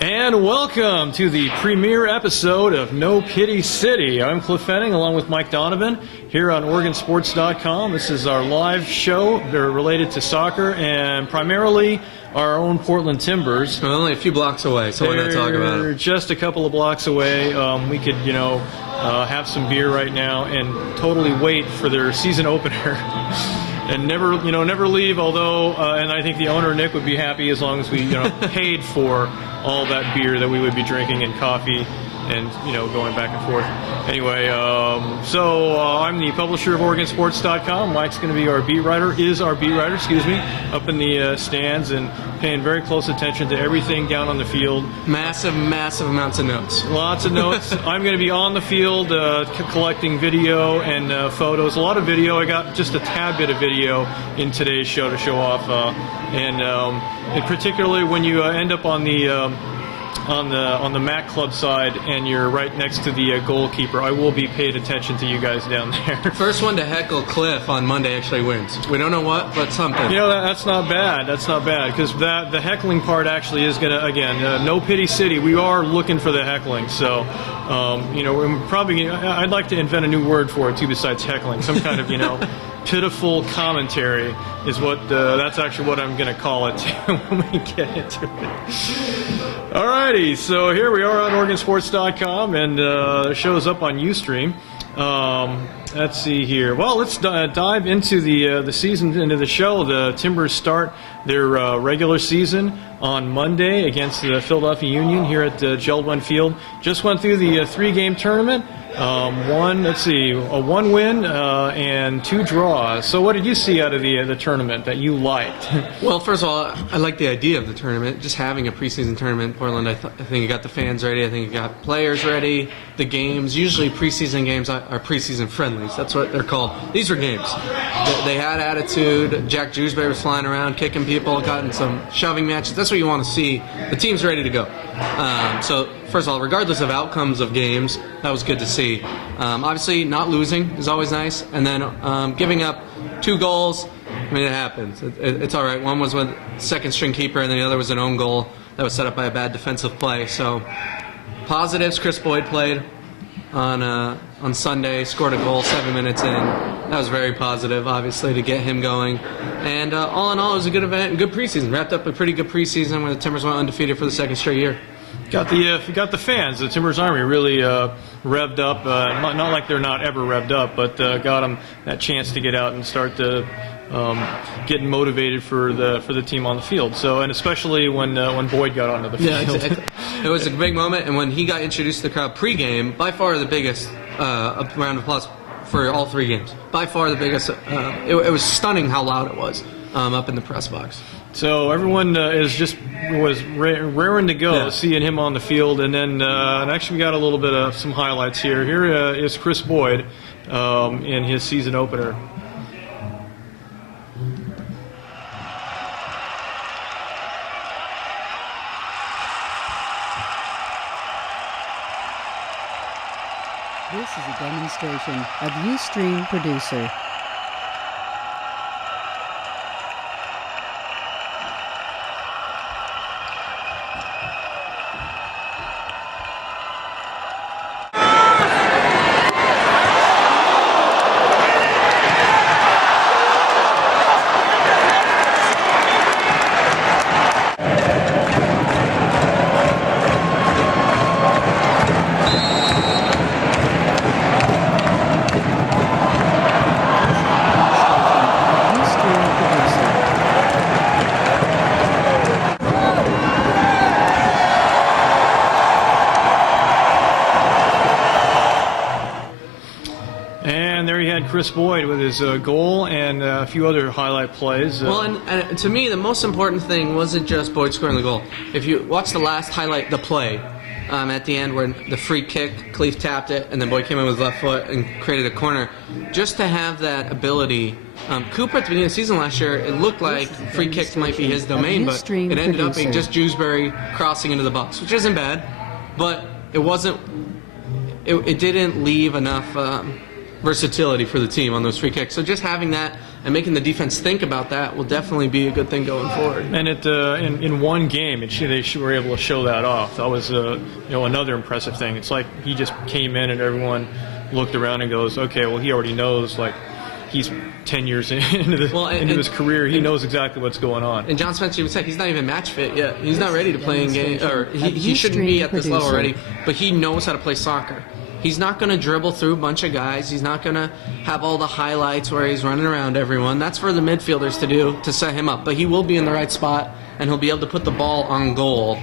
And welcome to the premiere episode of No Pity City. I'm Cliff Fenning along with Mike Donovan here on OregonSports.com. This is our live show. They're related to soccer and primarily our own Portland Timbers. We're only a few blocks away, so we're going to talk about They're it. just a couple of blocks away. We could, have some beer right now and totally wait for their season opener. And never leave. Although, and I think the owner Nick would be happy as long as we, paid for all that beer that we would be drinking and coffee, and going back and forth. Anyway, so I'm the publisher of OregonSports.com. Mike's going to be our beat writer, up in the stands and paying very close attention to everything down on the field. Massive amounts of notes. Lots of notes. I'm going to be on the field collecting video and photos. A lot of video. I got just a tad bit of video in today's show to show off, and particularly when you end up on the Mac Club side and you're right next to the goalkeeper, I will be paying attention to you guys down there. First one to heckle Cliff on Monday actually wins. We don't know what, but something. That's not bad. That's not bad, because the heckling part actually is going to, again, No Pity City, we are looking for the heckling. So, we're probably, I'd like to invent a new word for it, too, besides heckling. Some kind of, pitiful commentary is what, that's actually what I'm going to call it when we get into it. Alrighty, so here we are on OregonSports.com, and the show's up on Ustream. Let's see here. Well, let's dive into the season, into the show. The Timbers start their regular season on Monday against the Philadelphia Union here at Jeld-Wen Field. Just went through the three-game tournament. A 1 win and 2 draws. So what did you see out of the tournament that you liked? Well, first of all, I like the idea of the tournament, just having a preseason tournament in Portland. I think it got the fans ready. I think it got players ready. The games, usually preseason games are preseason friendlies. That's what they're called. These are games. They had attitude. Jack Jewsbury was flying around, kicking people, got in some shoving matches. That's what you want to see. The team's ready to go. So, first of all, regardless of outcomes of games, that was good to see. Obviously, not losing is always nice. And then giving up 2 goals, I mean, it happens. It's all right. One was with second-string keeper, and then the other was an own goal that was set up by a bad defensive play. So, positives. Chris Boyd played on Sunday, scored a goal 7 minutes in. That was very positive, obviously, to get him going. And all in all, it was a good event, good preseason. Wrapped up a pretty good preseason where the Timbers went undefeated for the second straight year. Got the fans. The Timbers Army really revved up. Not like they're not ever revved up, but got them that chance to get out and start getting motivated for the team on the field. So, and especially when Boyd got onto the field. Yeah, exactly. It was a big moment, and when he got introduced to the crowd pregame, by far the biggest round of applause for all 3 games. By far the biggest. It was stunning how loud it was up in the press box. So everyone was raring to go, seeing him on the field, and then and actually we got a little bit of some highlights here. Here is Chris Boyd in his season opener. This is a demonstration of Ustream Producer. Chris Boyd with his goal and a few other highlight plays. Well, and to me, the most important thing wasn't just Boyd scoring the goal. If you watch the last highlight, the play at the end where the free kick, Cleef tapped it, and then Boyd came in with his left foot and created a corner. Just to have that ability. Cooper at the beginning of the season last year, it looked like free kicks might be his domain, but it ended up being just Jewsbury crossing into the box, which isn't bad, but it wasn't. It didn't leave enough versatility for the team on those free kicks. So just having that and making the defense think about that will definitely be a good thing going forward. And in one game, they were able to show that off. That was another impressive thing. It's like he just came in and everyone looked around and goes, okay, well, he already knows, like, he's 10 years into his career. He knows exactly what's going on. And John Spencer even said he's not even match fit yet. He's not ready to play in game, or he shouldn't be at this level already. But he knows how to play soccer. He's not going to dribble through a bunch of guys. He's not going to have all the highlights where he's running around everyone. That's for the midfielders to do, to set him up. But he will be in the right spot, and he'll be able to put the ball on goal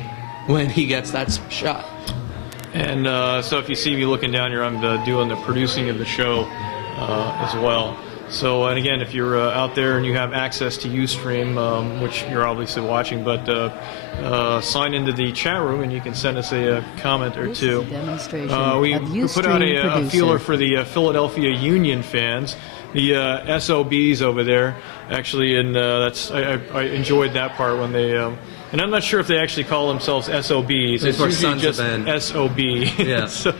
when he gets that shot. And so if you see me looking down here, I'm doing the producing of the show as well. So, and again, if you're out there and you have access to Ustream, which you're obviously watching, but sign into the chat room and you can send us a comment or two. We put out a feeler for the Philadelphia Union fans, the SOBs over there. Actually, and I enjoyed that part when they. And I'm not sure if they actually call themselves SOBs. It's usually just SOB. Yeah. So.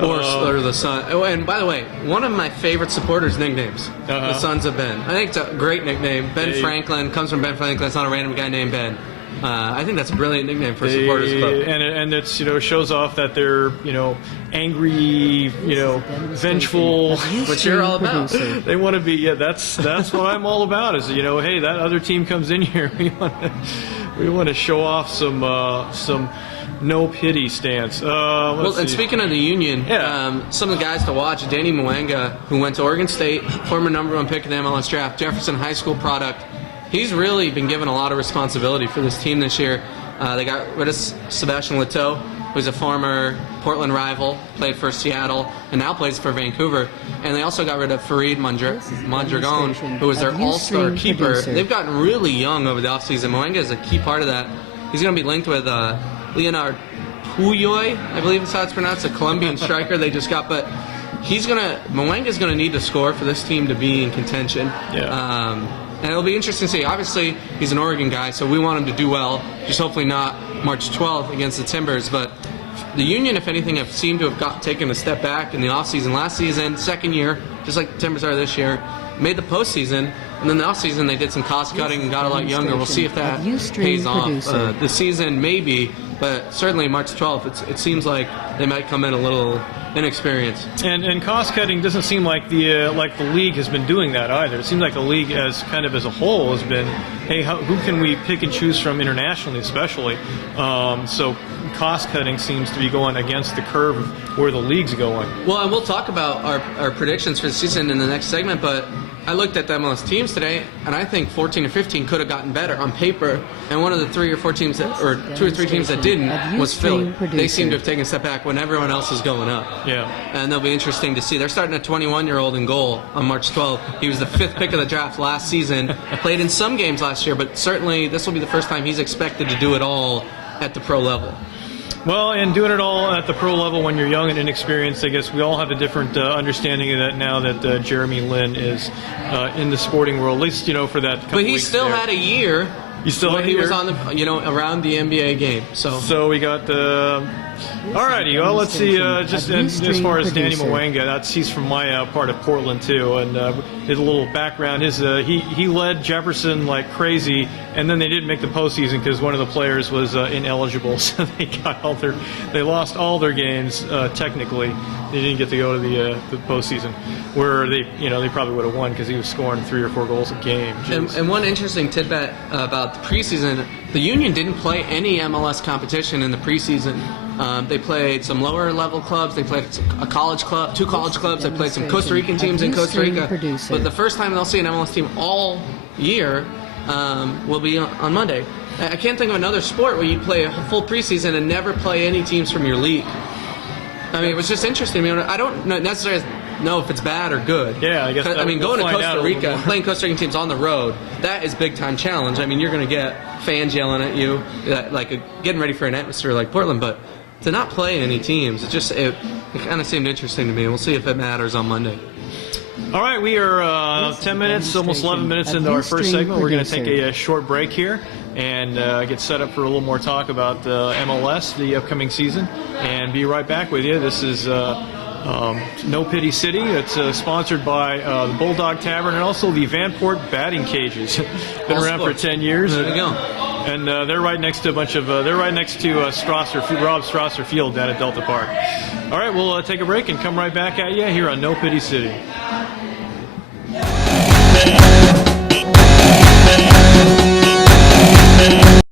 Or the Sun. Oh, and by the way, one of my favorite supporters' nicknames, the Sons of Ben. I think it's a great nickname. Ben Franklin comes from Ben Franklin. It's not a random guy named Ben. I think that's a brilliant nickname for a supporters club. And it's shows off that they're angry, vengeful, which you're all about. They want to be. Yeah, that's what I'm all about. Is hey, that other team comes in here. We want to show off some no pity stance. And speaking of the Union, some of the guys to watch: Danny Mwanga, who went to Oregon State, former #1 pick in the MLS draft, Jefferson High School product. He's really been given a lot of responsibility for this team this year. They got rid of Sebastian Leteau, who's a former Portland rival, played for Seattle, and now plays for Vancouver. And they also got rid of Farid Mondragon, who was their all-star keeper. They've gotten really young over the offseason. Mwanga is a key part of that. He's going to be linked with Leonard Puyoy, I believe that's how it's pronounced, a Colombian striker they just got. But Mwanga's going to need to score for this team to be in contention. Yeah. And it'll be interesting to see. Obviously, he's an Oregon guy, so we want him to do well. Just hopefully not March 12th against the Timbers. But the Union, if anything, have seemed to have taken a step back in the offseason. Last season, second year, just like the Timbers are this year, made the postseason. And then the offseason, they did some cost cutting and got a lot younger. We'll see if that pays off. The season, maybe, but certainly March 12th, it seems like they might come in a little inexperienced. And cost cutting doesn't seem like the league has been doing that either. It seems like the league as a whole has been, hey, who can we pick and choose from internationally, especially? So cost cutting seems to be going against the curve of where the league's going. Well, and we'll talk about our predictions for the season in the next segment, but I looked at the MLS teams today, and I think 14 or 15 could have gotten better on paper. And one of the 3 or 4 teams or 2 or 3 teams that didn't was Philly. They seem to have taken a step back when everyone else is going up. Yeah. And they'll be interesting to see. They're starting a 21-year-old in goal on March 12th. He was the 5th pick of the draft last season. Played in some games last year, but certainly this will be the first time he's expected to do it all at the pro level. Well, and doing it all at the pro level when you're young and inexperienced, I guess we all have a different understanding of that now that Jeremy Lin is in the sporting world, at least, for that couple But he weeks still there. had a year. He still had a he year. was on the, around the NBA game. So we got the. Alrighty, well, let's see. Just as far as Danny Mwanga, he's from my part of Portland too, and his little background. He led Jefferson like crazy, and then they didn't make the postseason because one of the players was ineligible, so they lost all their games technically. They didn't get to go to the postseason, where they probably would have won because he was scoring 3 or 4 goals a game. And one interesting tidbit about the preseason: the Union didn't play any MLS competition in the preseason. They played some lower level clubs. They played a college club, 2 college clubs. They played some Costa Rican teams in Costa Rica. But the first time they'll see an MLS team all year will be on Monday. I can't think of another sport where you play a full preseason and never play any teams from your league. I mean, it was just interesting. I don't necessarily know if it's bad or good. Yeah, I guess. Going to Costa Rica and playing Costa Rican teams on the road, that is big time challenge. I mean, you're going to get fans yelling at you, getting ready for an atmosphere like Portland, but to not play any teams, it kind of seemed interesting to me. We'll see if it matters on Monday. All right, we are 10 minutes, almost 11 minutes into our first segment. We're going to take a short break here and get set up for a little more talk about MLS, the upcoming season, and be right back with you. This is No Pity City. It's sponsored by the Bulldog Tavern and also the Vanport Batting Cages. Been All around sports. for 10 years. There you go. And they're right next to a bunch of they're right next to Rob Strasser Field down at Delta Park. All right, we'll take a break and come right back at you here on No Pity City.